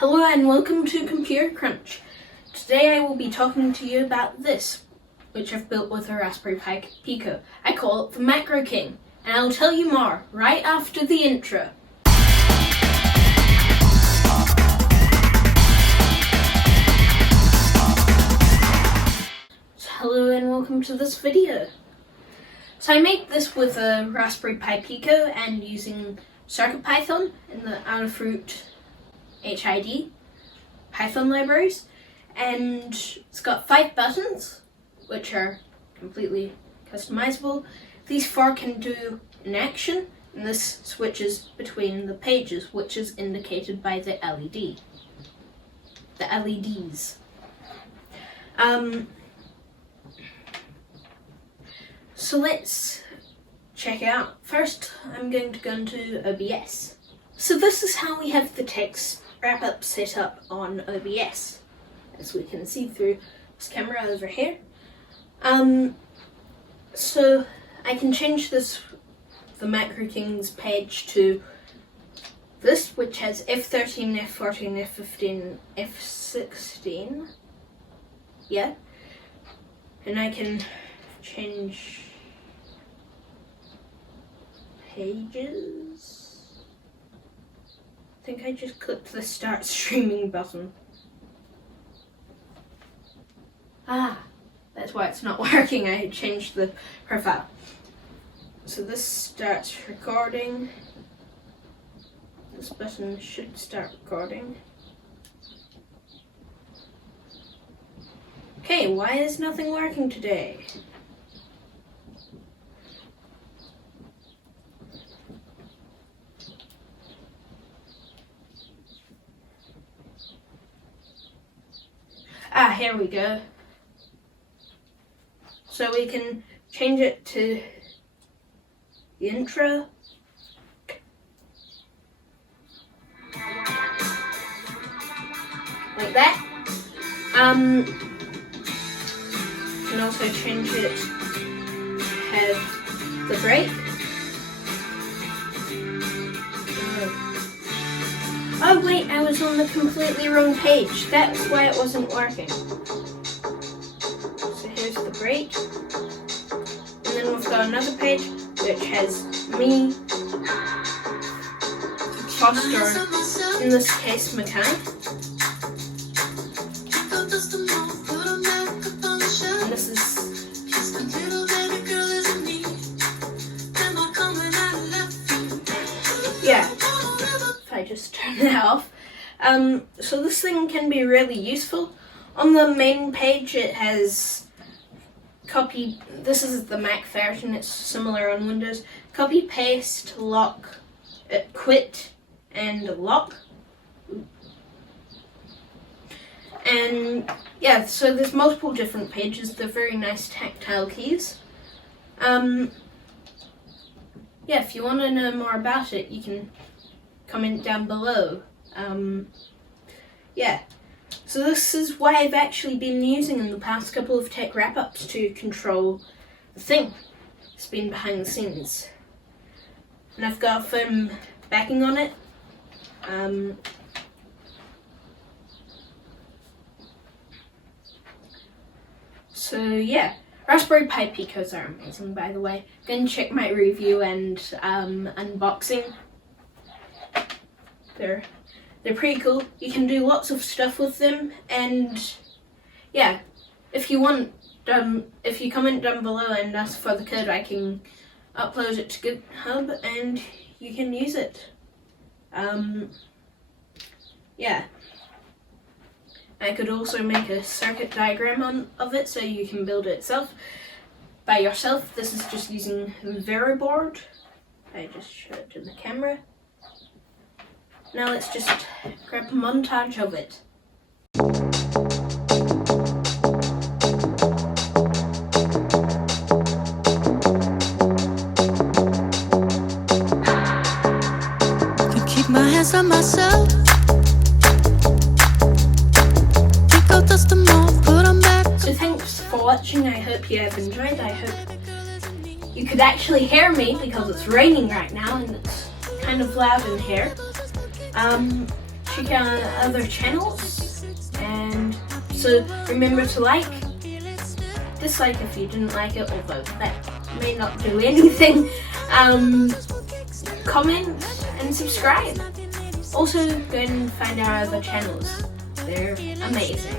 Hello and welcome to Computer Crunch. Today I will be talking to you about this, which I've built with a Raspberry Pi Pico. I call it the MacroKing, and I'll tell you more right after the intro. Hello and welcome to this video. So I made this with a Raspberry Pi Pico and using CircuitPython and the Adafruit HID Python libraries, and it's got 5 buttons which are completely customizable. These 4 can do an action, and this switches between the pages, which is indicated by the LED. The LEDs. So let's check it out. First, I'm going to go into OBS. So this is how we have the text wrap-up set up on OBS, as we can see through this camera over here. So I can change this, the MacroKing's page, to this, which has F13, F14, F15, F16. Yeah. And I can change pages. I think I just clicked the start streaming button. That's why it's not working. I had changed the profile. So this starts recording. This button should start recording. Okay, why is nothing working today? Here we go. So we can change it to the intro. Like that. Can also change it to have the break. Oh wait, I was on the completely wrong page. That's why it wasn't working. So here's the break. And then we've got another page which has me, Foster, in this case mechanic. And this is just turn that off. So this thing can be really useful. On the main page it has this is the Mac version, it's similar on Windows, copy, paste, lock, quit, and lock. And yeah, so there's multiple different pages, they're very nice tactile keys. Yeah, if you want to know more about it, you can comment down below. Yeah, so this is what I've actually been using in the past couple of tech wrap-ups to control the thing. It's been behind the scenes. And I've got a foam backing on it. So yeah, Raspberry Pi Picos are amazing, by the way. Go and check my review and unboxing. They're pretty cool. You can do lots of stuff with them, and yeah, if you want, if you comment down below and ask for the code, I can upload it to GitHub and you can use it. Yeah. I could also make a circuit diagram of it so you can build it by yourself. This is just using Veroboard. I just show it to the camera. Now let's just grab a montage of it. Can keep my hands on myself. Pico dust them all, put them back. So thanks for watching. I hope you have enjoyed. I hope you could actually hear me because it's raining right now and it's kind of loud in here. check out our other channels, and so remember to like, dislike if you didn't like it, although that may not do anything. Comment and subscribe. Also, go and find our other channels. They're amazing.